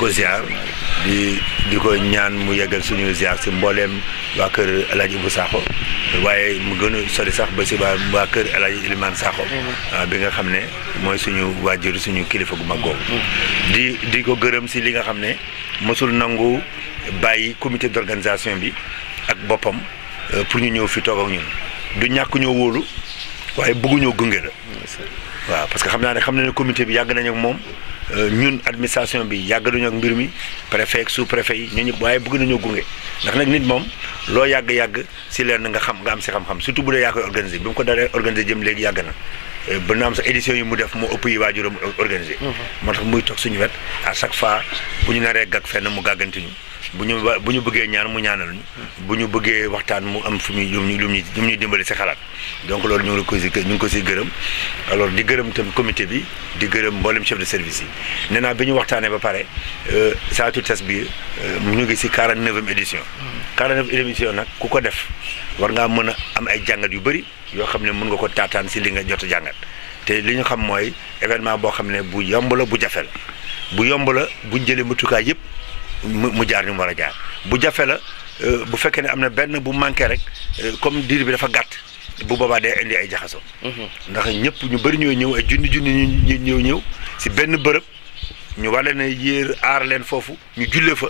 ko ziar di ko ñaan mu yeggal suñu ziar si mbooleem waa kër El Hadj Ibou Sakho waaye mu gën a sori sax ba si waa kër El Hadj Elimane Sakho bi nga xam ne mooy suñu waajur suñu kilifa gu mag googu di ko gërëm si li nga xam ne mosul nangu bàyyi comité d'organisation bi ak boppam pour ñu ñëw fi toog ak ñun du ñàkk ñoo wóolu waaye bëgguñoo gunge la waaw parce que xam na ne comité bi yàgg nañu ak moom ñun administration bi yàgg nañu ak mbir mi préfet ak sous préfet yi ñoo ñëpp waaye bëgg nañoo gunge ndax nag nit moom loo yàgg si leen nga am si xam-xam surtout bu dee yaa koy organisé bi mu ko daree organisé jëm léegi yàgg na ba na am sa édition yi mu def moo ëpp yi waajuram organisé moo tax muy toog suñu wet à chaque fois bu ñu naree gàgg fenn mu gàgganti ñu bu ñu bëggee ñaan mu ñaanal ñu bu ñu bëggee waxtaan mu am fu muy lu ñuy dimbali si xalaat donc loolu ñu ngi ko si gërëm alors di gërëm tam comité bi di gërëm mboolem chef de service yi nee naa bi ñu waxtaanee ba pare Sahatou Test bi ñu ngi si 49e édition 49e édition nag ku ko def war ngaa mën a am ay jàngat yu bëri yoo xam ne mën nga ko taataan si li nga jot a jàngat te li ñu xam mooy événement boo xam ne bu yomb la bu jafe la bu yomb la buñ jëlee matukaay yëpp mu jaar ni mu war a jaar bu jafe la bu fekkee ne am na benn bu manqué rek comme diir bi dafa gàtt bu boobaa day indi ay jaxaso ndax ñëpp ñu bëri ñoo ñëw ay junni ñu ñëw si benn bërëb ñu war leen a yéer aar leen foofu ñu jullee fa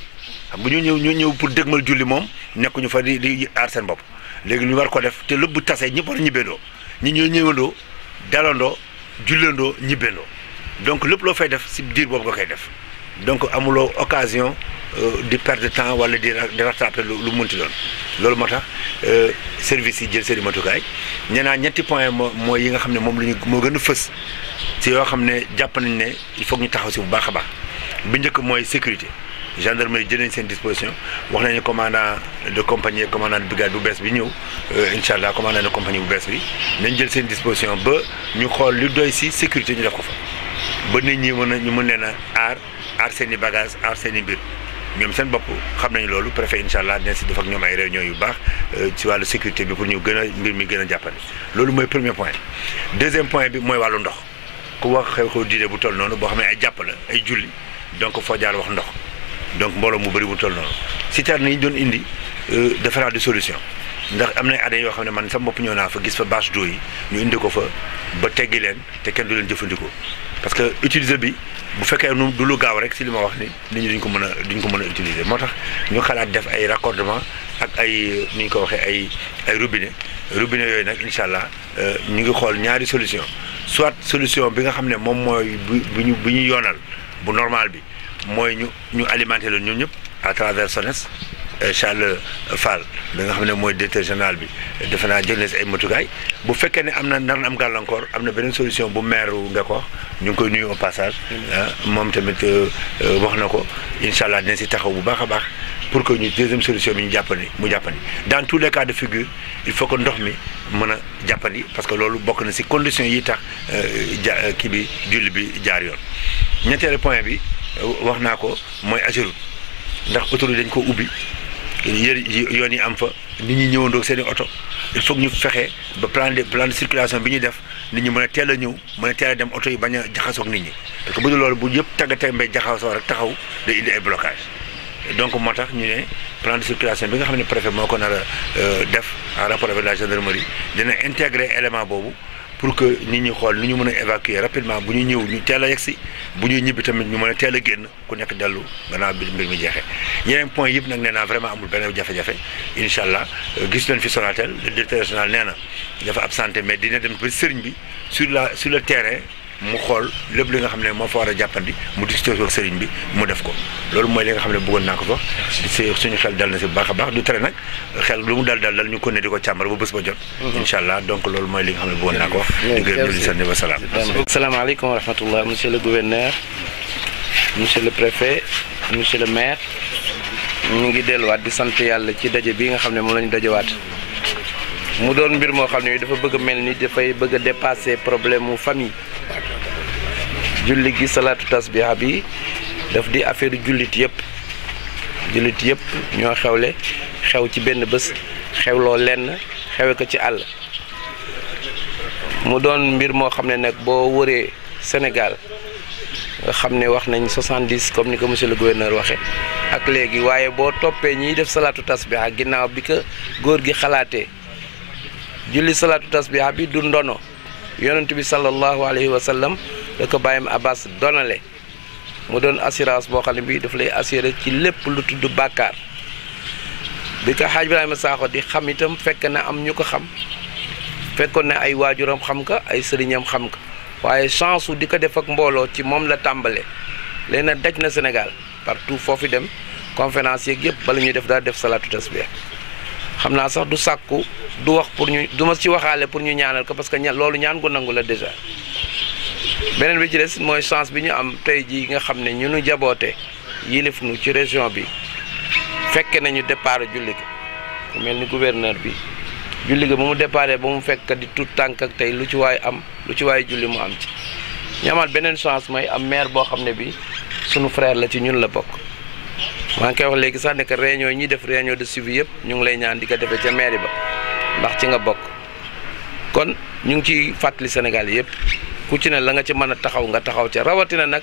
xam bu ñu ñëw pour dégmal julli moom nekkuñu fa di aar seen bopp léegi ñu war ko def te lépp bu tasee ñëpp war a ñibbeendoo ñi ñoo ñëwandoo dalandoo julleendoo ñibbeendoo donc lépp loo fay def si diir boobu nga koy def donc amuloo occasion di perdre de temps wala di rattraper lu munti doon loolu moo tax service yi jël seen i matukaay ñetti point mooy yi nga xam ne moom la ñu moo gën a fës si yoo xam ne jàpp nañ ne il faut ñu taxaw si bu baax a baax bi njëkk mooy sécurité gendarmerie jël nañ seen disposition wax nañu commandant de compagnie commandant de brigade bu bees bi ñëw incha allah commandant de compagnie bu bees bi nañ jël seen disposition ba ñu xool li doy si sécurité ñu def ko fa ba nit ñi ñu mën leen a aar seen i bagage aar seen i mbir ñoom seen bopp xam nañu loolu préfet incha allah dina si def ak ñoom ay réunion yu baax ci wàllu sécurité bi pour ñu gën a mbir mi gën a jàppale loolu mooy premier point deuxième point bi mooy wàllu ndox ku wax xew-xew diine bu toll noonu boo xam ne ay jàpp la ay julli donc foo jaar wax ndox donc mbooloo mu bëri bu toll noonu citerne yi doon indi dafa naa di solution ndax am na ay année yoo xam ne man sama bopp ñëw naa fa gis fa bâche d'eau yi ñu indi ko fa ba teggi leen te kenn du leen jëfandikoo parce que utiliser bi bu fekkee du lu gaaw rek si li ma wax ni nit ñi duñ ko mën a utiliser moo tax ñu xalaat def ay raccordement ak ay ni ñu ko waxee ay robinet yooyu nag incha allah ñu ngi xool ñaari solution soit solution bi nga xam ne moom mooy bu ñu yoonal bu normal bi mooy ñu alimenter leen ñun ñëpp à travers SONES Charles Fall da nga xam ne mooy directeur général bi defe naa jël na si ay matukaay bu fekkee ne am na nar na am gàllankoor am na beneen solution bu maire nga ko ñu ngi koy nuyu au passage moom tamit wax na ko incha allah dina si taxaw bu baax a baax pour que ñu deuxième solution bi ñu jàppandi dans tous les cas de figure il faut que ndox mi mën a jàppandi parce que loolu bokk na si conditions yi tax kii bi julli bi jaar yoon ñetteelu point bi wax naa ko mooy Ageroute ndax autorité dañ ko ubbi yoon yi am fa nit ñi ñëwandoo seen i oto il faut que ñu fexe ba plan de circulation bi ñuy def nit ñi mën a teel a ñëw mën a teel a dem oto yi bañ a jaxasoog nit ñi parce que bu dul loolu bu yëpp tàggatee mbay jaxasoo rek taxaw day indi ay blocage donc moo tax ñu ne plan de circulation bi nga xam ne préfet moo ko nar a def en rapport avec la gendarmerie dina intégrer élément boobu pour que nit ñi xool ni ñu mën a évacuer rapidement bu ñu ñëw ñu teel a yegsi bu ñuy ñibbi tamit ñu mën a teel a génn ku nekk dellu gannaaw bi mbir mi jeexee yeneen point yëpp nag nee naa vraiment amul benn jafe-jafe incha allah gis nañ fi Sonatel le directeur général nee na dafa absenté mais dina dem ba sëriñ bi sur le terrain mu xool lépp li nga xam ne moo fa war a jàppandi mu discuté ak sëriñ bi mu def ko loolu mooy li nga xam ne bëggoon naa ko fa suñu xel dal na si bu baax a baax du tere nag xel lu mu dal ñu ko ne di ko càmbar ba bés ba jot incha allah donc loolu mooy li nga xam ne bëggoon naa ko wax di gërëm di sant wa salaam asalaamaaleykum wa rahmatullah monsieur le gouverneur monsieur le préfet monsieur le maire ñu ngi delluwaat di sant yàlla ci daje bi nga xam ne moom la ñu dajewaat mu doon mbir moo xam ne dafa bëgg a mel ni dafay bëgg a dépasser problème mu famille julli gi salaatu tasbiha bi daf di affaire jullit yëpp ñoo xewle xew ci benn bés xewloo lenn xewe ko ci àll mu doon mbir moo xam ne nag boo wëree Sénégal nga xam ne wax nañ 70 comme ni ko monsieur le gouverneur waxe ak léegi waaye boo toppee ñiy def salaatu tasbiha ginnaaw bi ko góor gi xalaatee julli salaatu tasbiha bi du ndono yonent bi sallallahu alayhi wa sallam da ko bàyyam Abbas donale mu doon assurance boo xam ne bii daf lay assuré ci lépp lu tudd bàkkaar bi ko Hadj Ibrahima Sakho di xam itam fekk na am ñu ko xam fekkoon ne ay waajuram xam ka ay sëriñam xam ka waaye chance su di ko def ak mbooloo ci moom la tàmbale léegi nag daj na Sénégal partout foofu dem conférence yeeg yëpp bala ñuy def daal def salaatu tasbih xam naa sax du sàkku du wax pour ñu du ma ci waxaale pour ñu ñaanal ko parce que loolu ñaan gu nangu la déjà beneen bi ci des mooy chance bi ñu am tey jii nga xam ne ñu nu jaboote yilif nu ci région bi fekke nañu départ julli gi ku mel ni gouverneur bi julli ga ba mu déparé ba mu fekk di tout tànk ak tey lu ci waay am lu ci waay julli mu am ci ñu amaat beneen chance mooy am maire boo xam ne bi sunu frère la ci ñun la bokk maa ngi koy wax léegi sax ne que réunion yi ñuy def réunion de suivi yëpp ñu ngi lay ñaan di ko defee ca mairie ba ndax ci nga bokk kon ñu ngi ciy fàttali Sénégal yëpp ku ci ne la nga ci mën a taxaw nga taxaw ca rawatina nag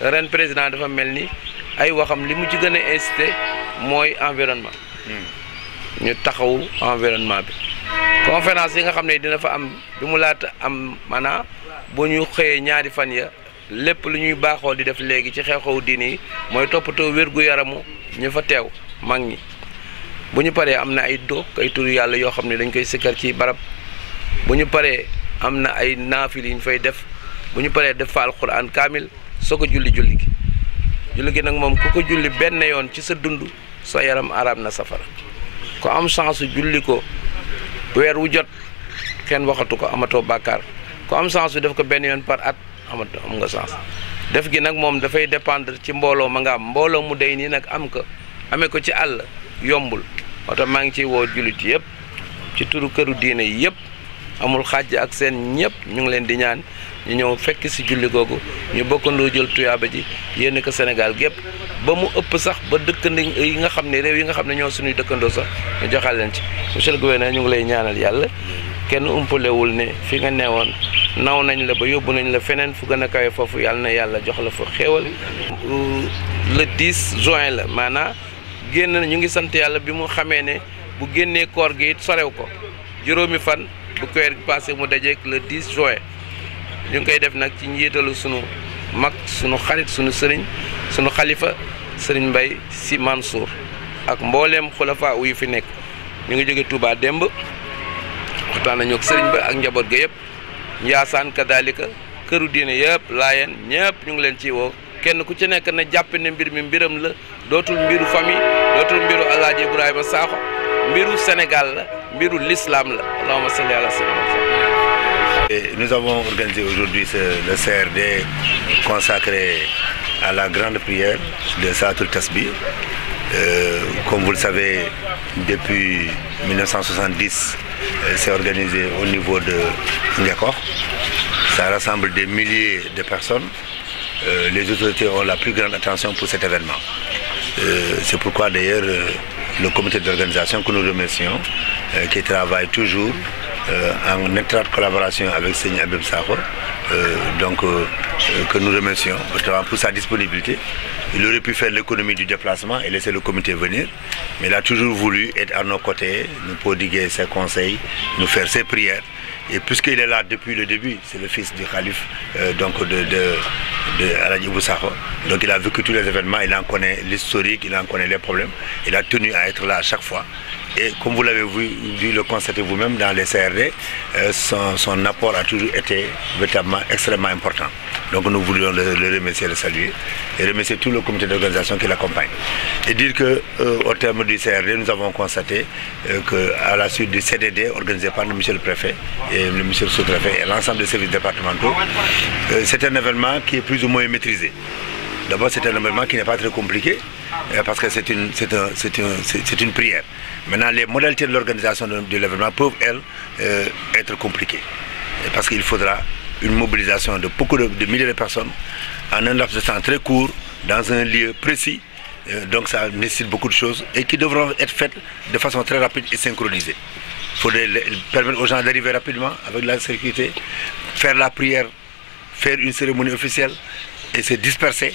ren président dafa mel ni ay waxam li mu ci gën a incité mooy environnement ñu taxaw environnement bi conférence yi nga xam ne dina fa am bi mu laata am maanaam bu ñu xëyee ñaari fan ya lépp lu ñuy baaxoo di def léegi ci xew-xewu diini yi mooy toppatoo wér-gu-yaramu ñu fa teew mag ñi bu ñu paree am na ay dóog ay turu yàlla yoo xam ne dañ koy sikkar ci barab bu ñu paree am na ay naafil yi ñu fay def bu ñu paree def fa alquran kaamil soo ko julli gi julli gi nag moom ku ko julli benn yoon ci sa dund sa yaram araam na safara ko am chance julli ko weer wu jot kenn waxatu ko amatoo bàkkaar ko am chance def ko benn yoon par at am nga chance def gi nag moom dafay dépendre ci mbooloo ma nga am mbooloo mu day nii nag am ko amee ko ci àll yombul moo tax maa ngi ciy woo jullit yëpp ci turu këru diine yi yëpp amul xàjj ak seen ñëpp ñu ngi leen di ñaan ñu ñëw fekk si julli googu ñu bokkandoo jël tuyaaba ji yéen ko Sénégal gépp ba mu ëpp sax ba dëkkandi yi nga xam ne réew yi nga xam ne ñoo suñuy dëkkandoo sax ñu joxal leen ci monsieur le gouverneur ñu ngi lay ñaanal yàlla kenn umpalewul ne fi nga neewoon naw nañ la ba yóbbu nañ la feneen fu gën a kawe foofu yàlla na yàlla jox la fa xéewal le 10 juin la maanaam génn ñu ngi sant yàlla bi mu xamee ne bu génnee koor gi it sorew ko juróomi fan bu koor gi passé mu dajeek le 10 juin ñu ngi koy def nag ci njiitalu sunu mag sunu xarit sunu sëriñ sunu xalifa sëriñ Mbay Si Mansour ak mbooleem xulafa yu fi nekk ñu ngi jóge Touba démb waxtaan nañu ak sëriñ ba ak njaboot ga yëpp Njaasaan kadalika këru diine yëpp laayeen ñëpp ñu ngi leen ciy woo kenn ku ci nekk na jàpp ne mbir mi mbiram la dootul mbiru famille dootul mbiru Alaaji Ibrahima Sakho mbiru Sénégal la mbiru l'islam la allahumma salli ala sayyidina. Nous avons organisé aujourd'hui le CRD consacré à la grande prière de Salatul Tasbih. Comme vous le savez, depuis 1970, c'est organisé au niveau de Ngakor. Ça rassemble des milliers de personnes. Les autorités ont la plus grande attention pour cet événement. C'est pourquoi d'ailleurs le comité d'organisation que nous remercions, qui travaille toujours en étroite collaboration avec Seigne Abib Sakho, que nous remercions pour sa disponibilité. Il aurait pu faire l'économie du déplacement et laisser le comité venir, mais il a toujours voulu être à nos côtés, nous prodiguer ses conseils, nous faire ses prières. Et puisqu'il est là depuis le début, c'est le fils du calife de Alaaji Ibou Sakho. Donc il a vécu tous les événements, il en connaît l'historique, il en connaît les problèmes. Il a tenu à être là à chaque fois. Et comme vous l'avez dû le constater vous-même dans les CRD, son apport a toujours été véritablement extrêmement important. Donc nous voulions le remercier, le saluer et remercier tout le comité d'organisation qui l'accompagne. Et dire qu'au terme du CRD, nous avons constaté qu'à la suite du CDD organisé par le monsieur le préfet et le monsieur le sous-préfet et l'ensemble des services départementaux, c'est un événement qui est plus ou moins maîtrisé. D'abord, c'est un événement qui n'est pas très compliqué parce que c'est une prière. Maintenant, les modalités de l'organisation de l'événement peuvent, elles, être compliquées. Parce qu'il faudra une mobilisation de beaucoup de milliers de personnes en un laps de temps très court, dans un lieu précis. Donc ça nécessite beaucoup de choses et qui devront être faites de façon très rapide et synchronisée. Il faudrait permettre aux gens d'arriver rapidement avec la sécurité, faire la prière, faire une cérémonie officielle, et se disperser,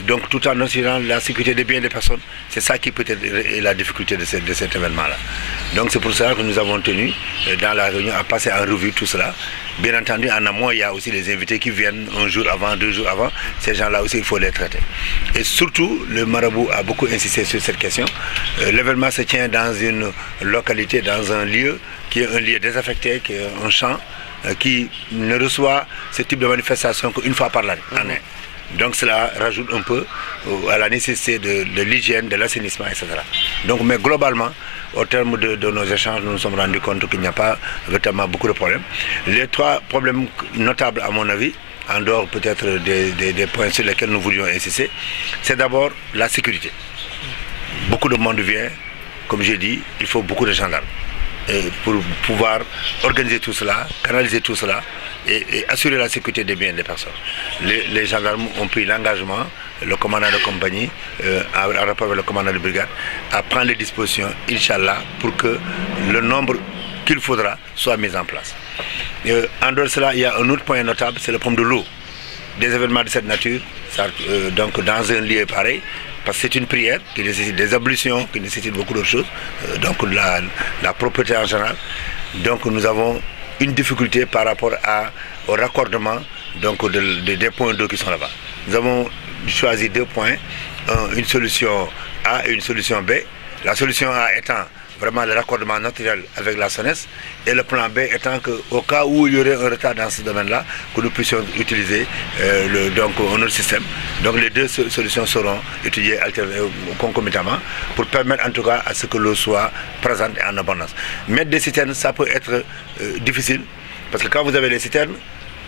donc tout en assurant la sécurité des biens des personnes. C'est ça qui peut être la difficulté de cet événement-là. Donc c'est pour ça que nous avons tenu dans la réunion à passer en revue tout cela. Bien entendu, en amont, il y a aussi les invités qui viennent un jour avant, 2 jours avant. Ces gens-là aussi, il faut les traiter. Et surtout, le marabout a beaucoup insisté sur cette question. L'événement se tient dans une localité, dans un lieu qui est un lieu désaffecté, qui est un champ, qui ne reçoit ce type de manifestation qu'une fois par l'année. Donc cela rajoute un peu à la nécessité de l'hygiène, de l'assainissement, etc. Donc, mais globalement, au terme de nos échanges, nous nous sommes rendus compte qu'il n'y a pas véritablement beaucoup de problèmes. Les 3 problèmes notables, à mon avis, en dehors peut-être des points sur lesquels nous voulions insister, c'est d'abord la sécurité. Beaucoup de monde vient, comme j'ai dit, il faut beaucoup de gendarmes. Et pour pouvoir organiser tout cela, canaliser tout cela et assurer la sécurité des biens des personnes. Les gendarmes ont pris l'engagement, le commandant de compagnie, en rapport avec le commandant de brigade, à prendre les dispositions, Inch'Allah, pour que le nombre qu'il faudra soit mis en place. En dehors de cela, il y a un autre point notable, c'est le problème de l'eau. Des événements de cette nature, donc dans un lieu pareil, parce que c'est une prière qui nécessite des ablutions, qui nécessite beaucoup d'autres choses, donc la propreté en général. Donc nous avons une difficulté par rapport au raccordement donc, des points d'eau qui sont là-bas. Nous avons choisi 2 points, une solution A et une solution B. La solution A étant vraiment le raccordement naturel avec la SONES et le plan B étant qu'au cas où il y aurait un retard dans ce domaine-là, que nous puissions utiliser un autre système. Donc les 2 solutions seront étudiées concomitamment pour permettre en tout cas à ce que l'eau soit présente et en abondance. Mettre des citernes, ça peut être difficile parce que quand vous avez les citernes,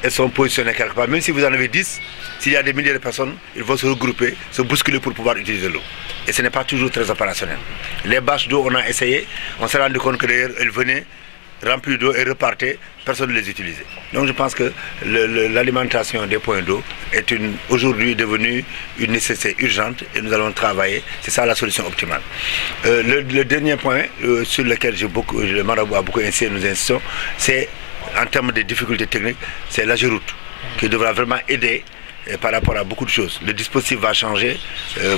elles sont positionnées quelque part. Même si vous en avez 10, s'il y a des milliers de personnes, ils vont se regrouper, se bousculer pour pouvoir utiliser l'eau. Et ce n'est pas toujours très opérationnel. Les bâches d'eau, on a essayé, on s'est rendu compte qu'elles venaient remplies d'eau et repartaient, personne ne les utilisait. Donc je pense que l'alimentation des points d'eau est aujourd'hui devenue une nécessité urgente et nous allons travailler, c'est ça la solution optimale. Le dernier point sur lequel le marabout a beaucoup insisté, nous insistons, c'est en termes de difficultés techniques, c'est l'AGEROUTE qui devra vraiment aider par rapport à beaucoup de choses. Le dispositif va changer,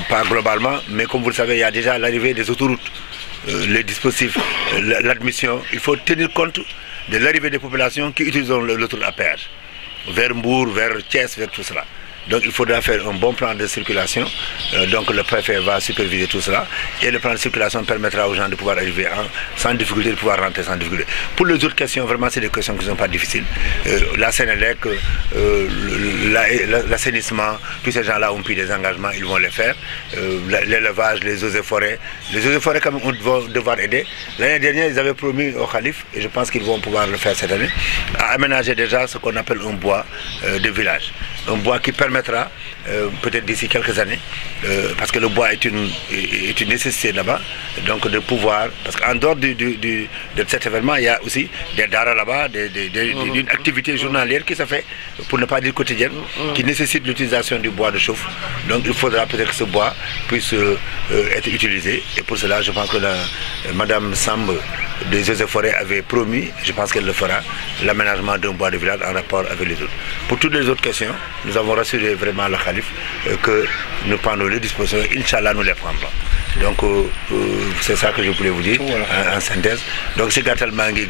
pas globalement, mais comme vous le savez, il y a déjà l'arrivée des autoroutes, les dispositifs, l'admission. Il faut tenir compte de l'arrivée des populations qui utilisent l'autoroute à péage, vers Mbour, vers Thiès, vers tout cela. Donc il faudra faire un bon plan de circulation. Donc le préfet va superviser tout cela. Et le plan de circulation permettra aux gens de pouvoir arriver sans difficulté, de pouvoir rentrer sans difficulté. Pour les autres questions, vraiment c'est des questions qui ne sont pas difficiles. La Sénélec, l'assainissement, tous ces gens-là ont pris des engagements, ils vont les faire. L'élevage, les eaux et forêts. Les eaux et forêts quand même vont devoir aider. L'année dernière, ils avaient promis au Khalif, et je pense qu'ils vont pouvoir le faire cette année, à aménager déjà ce qu'on appelle un bois de village. Un bois qui permettra, peut-être d'ici quelques années, parce que le bois est une nécessité là-bas, donc de pouvoir, parce qu'en dehors de cet événement, il y a aussi des daras là-bas, une activité journalière qui se fait, pour ne pas dire quotidienne, qui nécessite l'utilisation du bois de chauffe. Donc il faudra peut-être que ce bois puisse être utilisé. Et pour cela, je pense que Madame Samb des Eaux et Forêts avait promis, je pense qu'elle le fera, l'aménagement d'un bois de village en rapport avec les autres. Pour toutes les autres questions, nous avons rassuré vraiment le Khalif que nous prenons les dispositions, Inch'Allah nous les prendrons. Donc c'est ça que je voulais vous dire en synthèse. Donc c'est Gatal Mangi